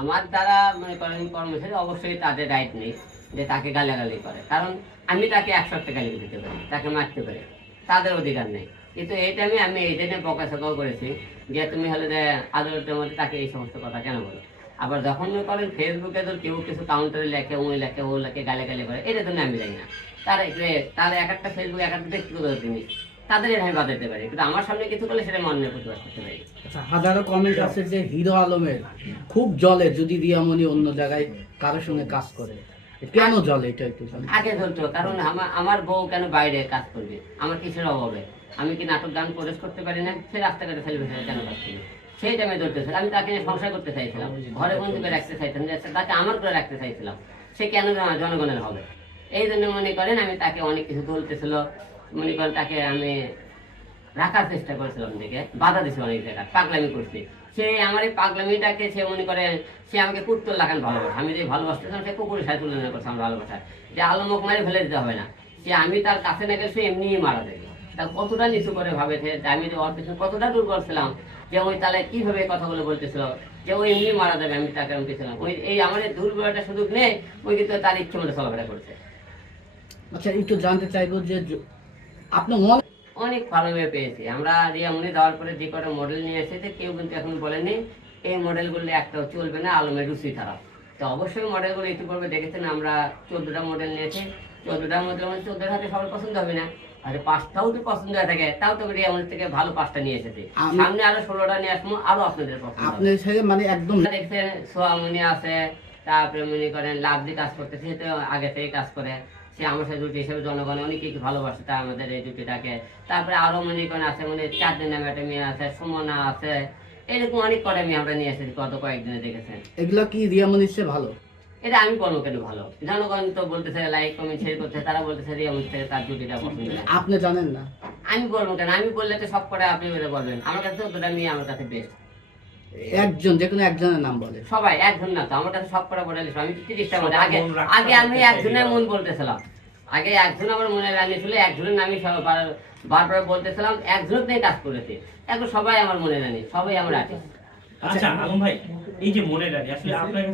আমার দ্বারা মনে করেন কর্মচারী অবশ্যই তাদের রাইট নেই, যে তাকে গালাগালি করে। কারণ আমি তাকে একশো একটা গালি দিতে পারি, তাকে মারতে পারি, তাদের অধিকার নেই। কিন্তু এই টাইমে আমি এই জন্য বকাশকাও করেছি যে তুমি হলে যে আদালতের মধ্যে তাকে এই সমস্ত কথা কেন বলো? আবার যখন মনে করেন ফেসবুকে তো কেউ কিছু কাউন্টারে লেখে ওই লেখে, ও লেখে গালে গালে করে, এটা জন্য আমি জানি না। তার তার এক একটা ফেসবুক এক একটা ব্যক্তিগত জিনিস। তাদের আমি পারি কিন্তু আমার সামনে কিছু করলে সেটা প্রতিবাদ করতে পারি। আচ্ছা হাজারো কমেন্ট আছে যে হিরো আলমের খুব জলে যদি রিয়ামণি অন্য জায়গায় কারোর সঙ্গে কাজ করে কেন জলে এটা একটু আগে ধরতো কারণ আমার আমার বউ কেন বাইরে কাজ করবে? আমার কিসের অভাবে? আমি কি নাটক গান প্রবেশ করতে পারি না? সে রাস্তাঘাটে ফেলে ফেলে কেন কাজ করবে সেই টাইমে ধরতেছে আমি তাকে সংসার করতে চাইছিলাম ঘরে বন্ধু করে রাখতে চাইছিলাম তাকে আমার করে রাখতে চাইছিলাম সে কেন জনগণের হবে? এই জন্য মনে করেন আমি তাকে অনেক কিছু তুলতেছিল মনে করেন তাকে আমি রাখার চেষ্টা করেছিলাম থেকে বাধা দিছে অনেক জায়গায়, পাগলামি করছি। সে আমার এই পাগলামিটাকে সে মনে করে, সে আমাকে কুত্তর লাগান ভালোবাসে। আমি যে ভালোবাসতেছিলাম সে কুকুরের সাথে তুলনা করছে আমার ভালোবাসা যে আলমক মারি ফেলে দিতে হবে না। সে আমি তার কাছে না গেলে সে এমনিই মারা দেবে তা কতটা নিচু করে ভাবেছে, যে আমি যে ওর পিছনে কতটা দূর করছিলাম যে ওই তাহলে কীভাবে কথাগুলো বলতেছিল, যে ওই এমনি মারা যাবে, আমি তাকে আমি পিছনে ওই এই আমার দুর্বলটা সুযোগ নেই, ওই কিন্তু তার ইচ্ছে মতো চলাফেরা করছে। আচ্ছা একটু জানতে চাইব যে মনে অনেক ভালো হয়ে পেয়েছি। আমরা রিয়ামনি দেওয়ার পরে যে কটা মডেল নিয়ে এসেছে কেউ কিন্তু এখন বলেনি এই মডেলগুলো একটাও চলবে না আলমের রুচি খারাপ তো অবশ্যই মডেলগুলো ইতিপূর্বে দেখেছেন আমরা চোদ্দটা মডেল নিয়েছি। চোদ্দটার মধ্যে মানে চোদ্দোর হাতে সবার পছন্দ হবে না। আর পাঁচটাও তো পছন্দ হয়ে থাকে তাও তো রিয়ামনি থেকে ভালো পাঁচটা নিয়ে এসেছি। সামনে আরও ষোলোটা নিয়ে আসব আরও আপনাদের পছন্দ সাথে মানে একদম দেখছেন সোয়ামনি আছে তারপরে মনে করেন লাভদি কাজ করতেছে সে তো আগে থেকে কাজ করে। সে আমার সাথে জুটি হিসেবে জনগণ অনেকেই ভালোবাসে তা আমাদের এই জুটিটাকে। তারপরে আরও মনে করেন আছে মানে চারদিন নামে একটা মেয়ে আছে সুমনা আছে। এরকম অনেক কটা মেয়ে আমরা নিয়ে এসেছি গত কয়েকদিনে দেখেছেন। এগুলো কি রিয়ামণির চেয়ে ভালো? এটা আমি বলব কেন ভালো? জনগণ তো বলতেছে লাইক কমেন্ট শেয়ার করতে তারা বলতেছে রিয়ামন থেকে তার জুটিটা পছন্দ। আপনি জানেন না। আমি বলব কেন? আমি বললে তো সব কটা আপনি বলে বলবেন। আমার কাছে চোদ্দটা মেয়ে আমার কাছে বেস্ট একজন যে কোনো একজনের নাম বলে। সবাই একজন না তো আমার কাছে সব করে বলে আমি তিরিশটা বলে। আগে আগে আমি একজনের মন বলতেছিলাম। আগে একজন আমার মনে রানি ছিল একজনের নামই বারবার বলতেছিলাম। একজনের নিয়ে কাজ করেছে। এখন সবাই আমার মনে রানি সবাই আমার আছে আচ্ছা আলম ভাই এই যে মনে রাখি আসলে আপনার